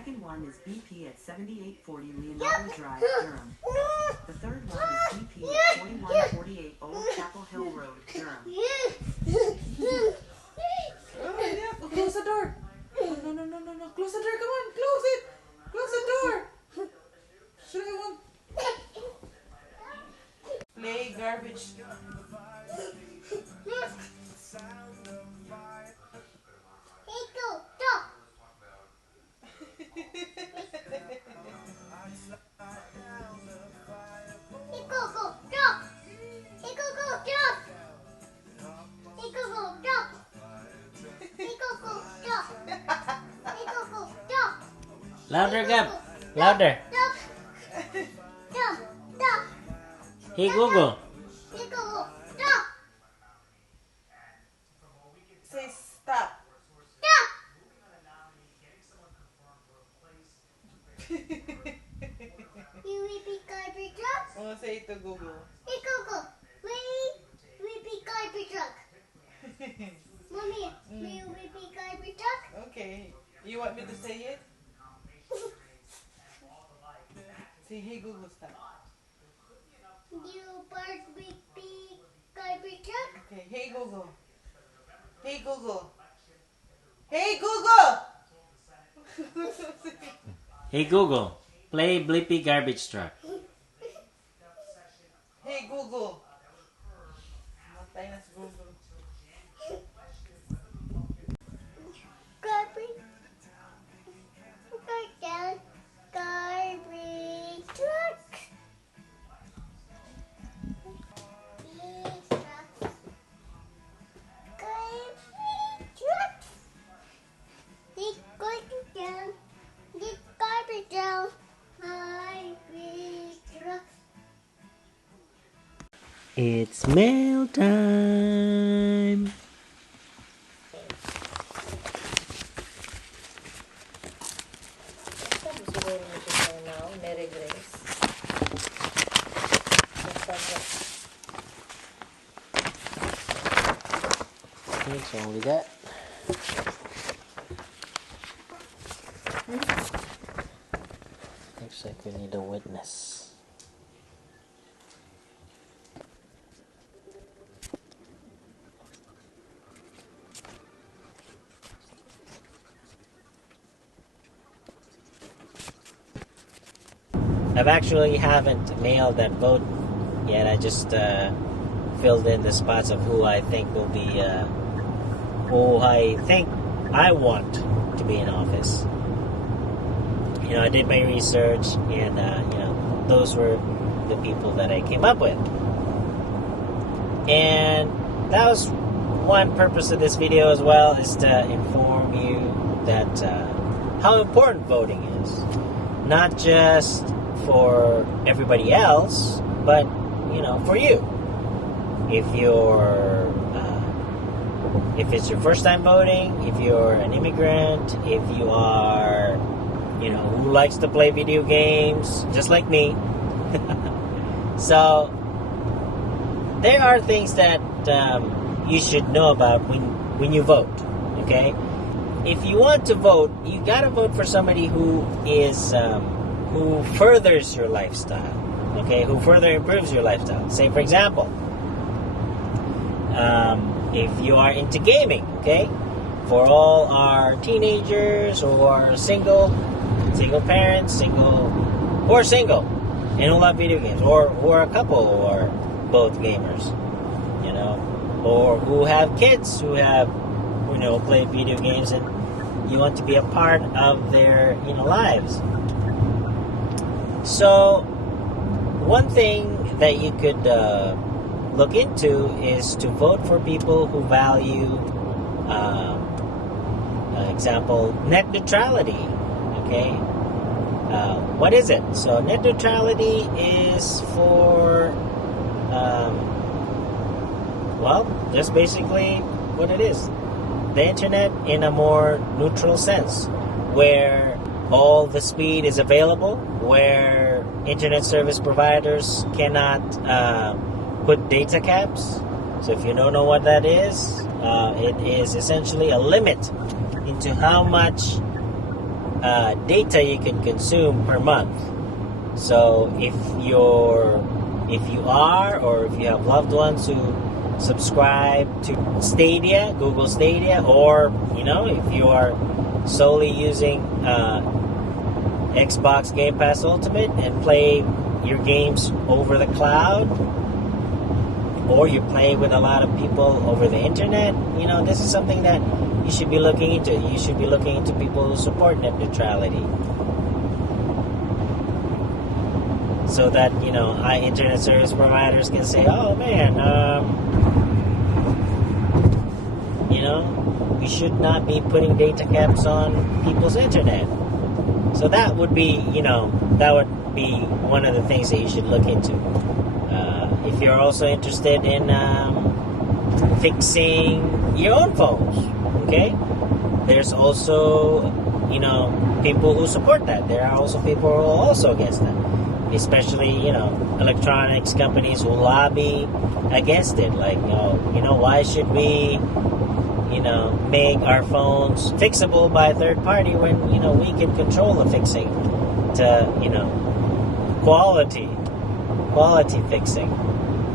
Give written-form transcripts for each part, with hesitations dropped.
second one is BP at 7840 Leonardo Drive, Durham. The third one is BP at 4148 Old Chapel Hill Road, Durham. Oh, yeah. Close the door. Oh, no. Close the door. Come on. Close it. Close the door. Should I want... Play garbage. Louder, Gab. Louder. Hey, Google. Say stop. You repeat garbage truck? Oh, say it to Google. Hey Google, repeat garbage truck. Mommy, will you repeat garbage truck? Okay. You want me to say it? Say, hey Google, stop. You bird repeat garbage truck? Okay, hey Google. Hey Google. Hey Google! Hey, Google. Play Blippi Garbage Truck. Hey Google. Matay na si Google. Garbage truck. It's mail time. Okay, so only that. Looks like we need a witness. I've actually haven't mailed that vote yet. I just filled in the spots of who I think will be, who I think I want to be in office. You know, I did my research, and you know, those were the people that I came up with. And that was one purpose of this video as well, is to inform you that how important voting is, not just for everybody else, but you know, for you. If it's your first time voting, if you're an immigrant, if you are, you know, who likes to play video games, just like me. So there are things that you should know about when you vote. Okay, if you want to vote, you gotta vote for somebody who is who furthers your lifestyle, okay, who further improves your lifestyle. Say, for example, if you are into gaming, okay, for all our teenagers or single parents, and who love video games, or a couple or both gamers, you know, or who have kids who have, you know, played video games, and you want to be a part of their, you know, lives. So, one thing that you could look into is to vote for people who value, example, net neutrality. Okay, what is it? So, net neutrality is for, well, just basically what it is: the internet in a more neutral sense, where all the speed is available, where internet service providers cannot put data caps. So if you don't know what that is, it is essentially a limit into how much data you can consume per month. So if you are, or if you have loved ones who subscribe to Stadia, Google Stadia, or if you are solely using Xbox Game Pass Ultimate and play your games over the cloud, or you play with a lot of people over the internet, this is something that you should be looking into. You should be looking into people who support net neutrality, so that internet service providers can say, oh man, we should not be putting data caps on people's internet. So that would be one of the things that you should look into. If you're also interested in fixing your own phones, okay? There's also, people who support that. There are also people who are also against that. Especially, electronics companies who lobby against it. Like, why should we, make our phones fixable by a third party when, we can control the fixing to, quality fixing.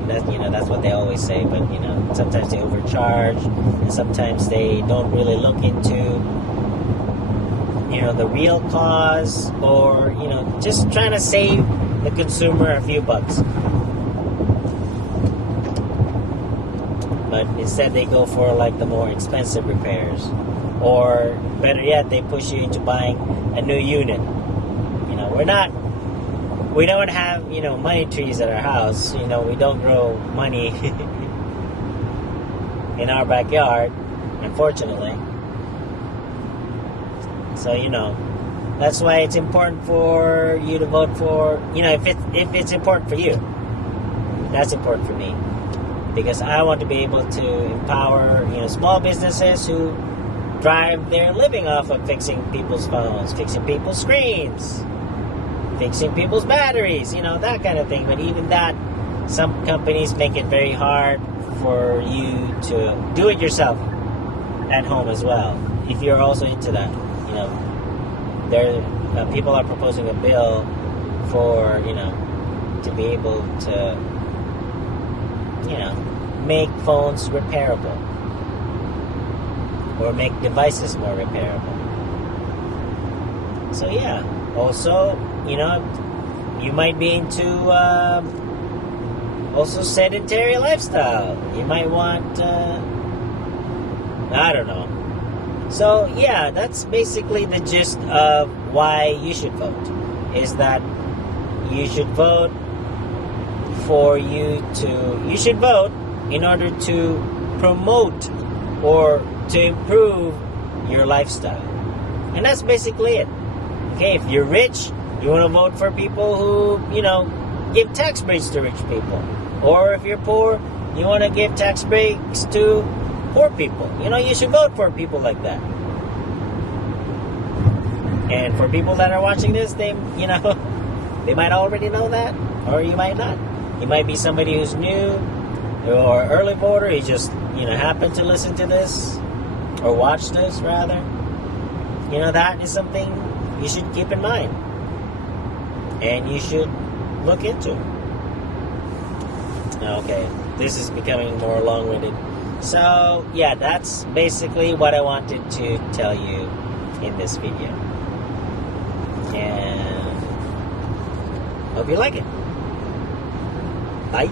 That's what they always say, but, sometimes they overcharge, and sometimes they don't really look into, the real cause, or, just trying to save the consumer a few bucks. But instead they go for like the more expensive repairs, or better yet, they push you into buying a new unit. We don't have money trees at our house. We don't grow money in our backyard, unfortunately. So that's why it's important for you to vote for, if it's important for you. That's important for me, because I want to be able to empower, small businesses who drive their living off of fixing people's phones, fixing people's screens, fixing people's batteries, that kind of thing. But even that, some companies make it very hard for you to do it yourself at home as well. If you're also into that, people are proposing a bill for, to be able to, make phones repairable, or make devices more repairable. So yeah, also, you might be into also sedentary lifestyle. You might want, I don't know. So yeah, that's basically the gist of why you should vote, is that you should vote you should vote in order to promote or to improve your lifestyle. And that's basically it. Okay, if you're rich, you want to vote for people who, give tax breaks to rich people. Or if you're poor, you want to give tax breaks to poor people. You should vote for people like that. And for people that are watching this, they might already know that, or you might not. You might be somebody who's new, or early voter. You just, happen to listen to this, or watch this, rather. That is something you should keep in mind, and you should look into. Okay, this is becoming more long-winded. So, yeah, that's basically what I wanted to tell you in this video. And hope you like it. Bye.